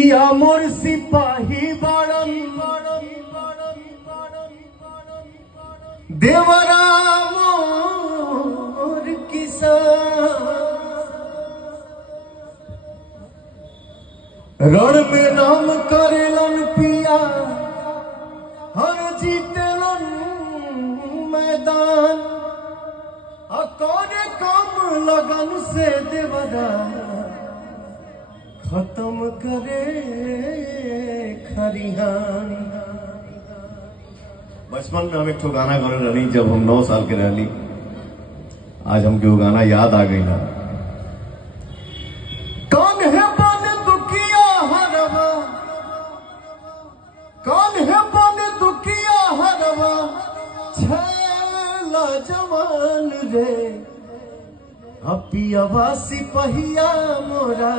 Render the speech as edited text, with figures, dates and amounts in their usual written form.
या मोर सिपाही बड़न देवरा मोर किसान रण में नाम करेलन पिया हर जीतेलन मैदान कौने कम लगन से देवरा खत्म करे खरिहान। बचपन में हम एक ठो गाना गा रही जब हम 9 साल के रहली। आज हमके वो गाना याद आ गई ना। कौन है बन दुखिया हरवा, कौन है बन दुखिया हरवा, छैला जवान रे अपियावा सिपहिया मोरा